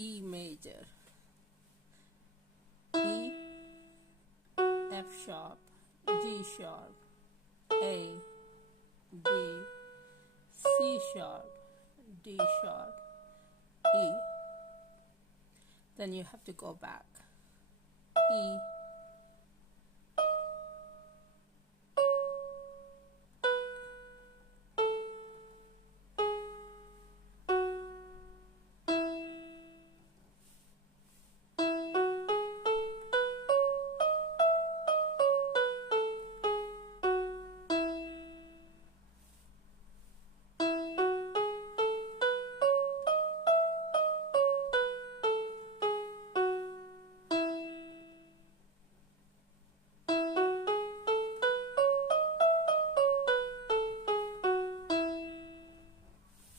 E major, E, F sharp, G sharp, A, B, C sharp, D sharp, E. Then you have to go back. E,